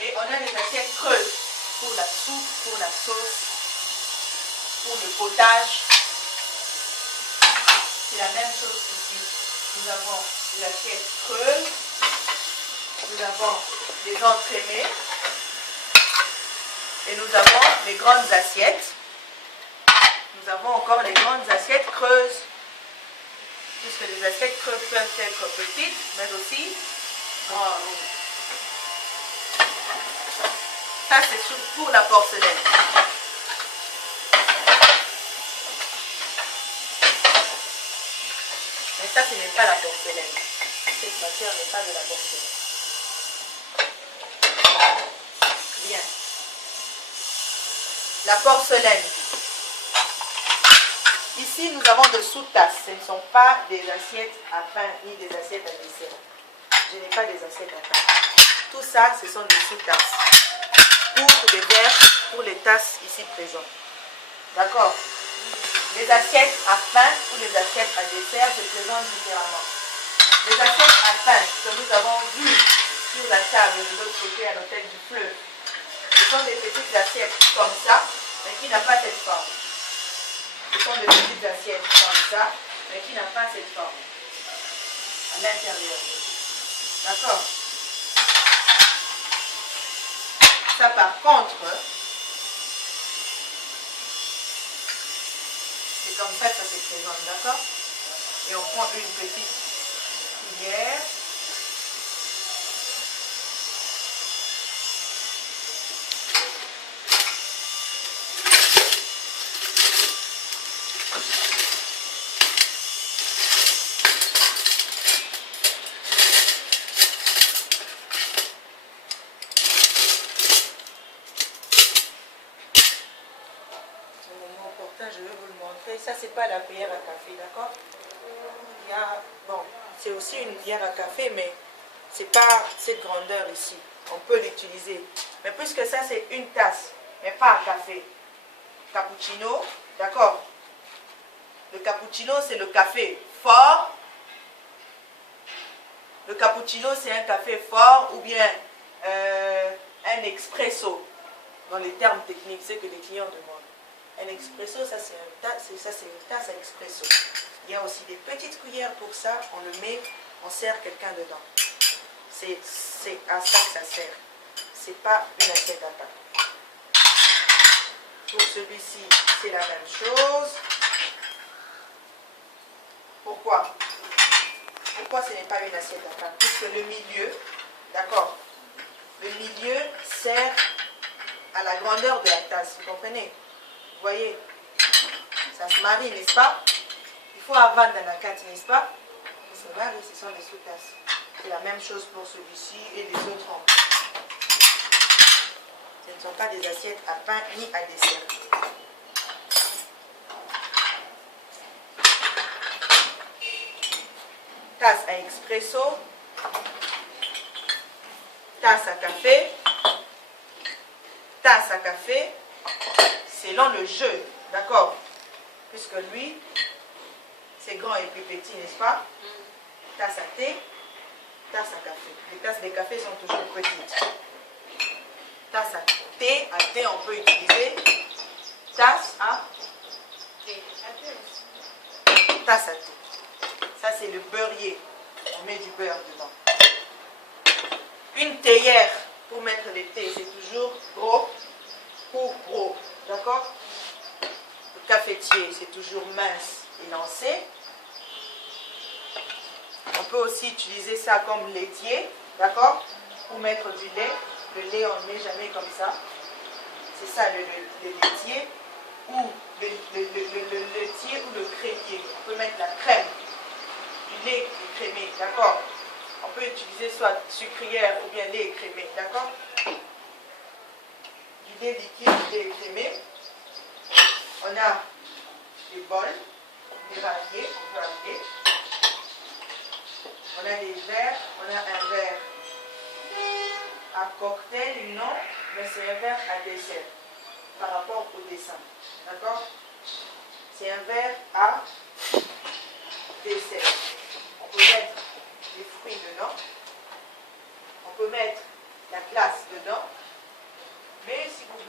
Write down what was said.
Et on a des assiettes creuses pour la soupe, pour la sauce, pour le potage. C'est la même chose ici. Nous avons des assiettes creuses. Nous avons des entremets. Et nous avons les grandes assiettes. Nous avons encore les grandes assiettes creuses. Puisque les assiettes creuses peuvent être petites, mais aussi grandes. Ça, c'est pour la porcelaine. Mais ça, ce n'est pas la porcelaine. Cette matière n'est pas de la porcelaine. Bien. La porcelaine. Ici, nous avons de sous-tasses. Ce ne sont pas des assiettes à pain ni des assiettes à dessert. Je n'ai pas des assiettes à pain. Tout ça, ce sont des sous-tasses. Pour des verres, pour les tasses ici présentes. D'accord? Les assiettes à pain ou les assiettes à dessert se présentent différemment. Les assiettes à pain que nous avons vues sur la table de l'autre côté à l'hôtel du Fleuve, ce sont des petites assiettes comme ça, mais qui n'ont pas cette forme. Ce sont des petites assiettes comme ça, mais qui n'ont pas cette forme à l'intérieur. D'accord? Ça par contre, c'est comme ça que ça se présente, d'accord? Et on prend une petite cuillère. Je vais vous le montrer. Ça, c'est pas la cuillère à café, d'accord? Bon, c'est aussi une cuillère à café, mais c'est pas cette grandeur ici. On peut l'utiliser. Mais puisque ça, c'est une tasse, mais pas à café. Cappuccino, d'accord? Le cappuccino, c'est le café fort. Le cappuccino, c'est un café fort ou bien un expresso. Dans les termes techniques, c'est que les clients demandent. Un expresso, ça c'est une tasse à expresso. Il y a aussi des petites cuillères pour ça. On le met, on sert quelqu'un dedans. C'est à ça que ça sert. C'est pas une assiette à pain. Pour celui-ci, c'est la même chose. Pourquoi? Pourquoi ce n'est pas une assiette à pain? Puisque le milieu, d'accord, le milieu sert à la grandeur de la tasse. Vous comprenez? Vous voyez, ça se marie, n'est-ce pas? Il faut avoir dans la carte, n'est-ce pas? Ça se marie, ce sont des sous-tasses. C'est la même chose pour celui-ci et les autres. Ce ne sont pas des assiettes à pain ni à dessert. Tasse à expresso, tasse à café, tasse à café, selon le jeu, d'accord? Puisque lui, c'est grand et plus petit, n'est-ce pas? Tasse à thé, tasse à café. Les tasses de café sont toujours petites. Tasse à thé, on peut utiliser tasse à thé. Tasse à thé. Ça, c'est le beurrier. On met du beurre dedans. Une théière pour mettre le thé, c'est toujours gros ou gros. D'accord? Le cafetier, c'est toujours mince et lancé. On peut aussi utiliser ça comme laitier, d'accord? Pour mettre du lait. Le lait, on ne met jamais comme ça. C'est ça le laitier. Ou le laitier ou le crémier. On peut mettre la crème. Du lait écrémé, d'accord? On peut utiliser soit sucrière ou bien lait écrémé, d'accord? Du lait liquide, du lait écrémé. On a des bols, des râliers, on peut appeler. On a des verres, on a un verre à cocktail, non, mais c'est un verre à dessert par rapport au dessin, d'accord? C'est un verre à dessert. On peut mettre des fruits dedans. On peut mettre la glace dedans.